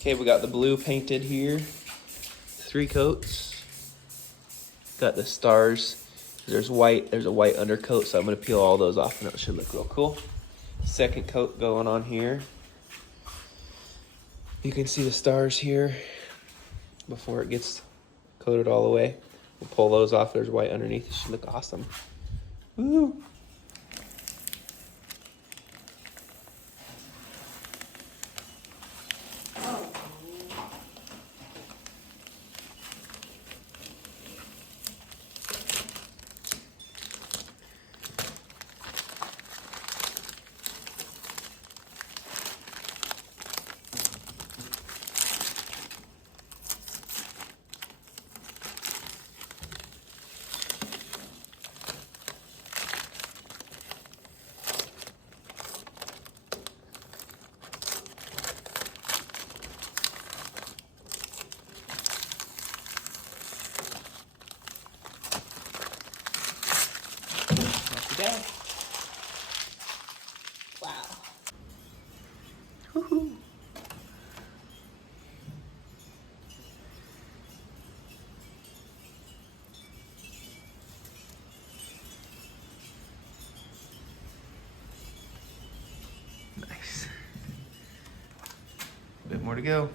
Okay, we got the blue painted here. 3 coats. Got the stars. There's white, there's a white undercoat, so I'm gonna peel all those off and it should look real cool. Second coat going on here. You can see the stars here before it gets coated all the way. We'll pull those off, there's white underneath, it should look awesome. Woo! Go. Wow. Woohoo. Nice. A bit more to go.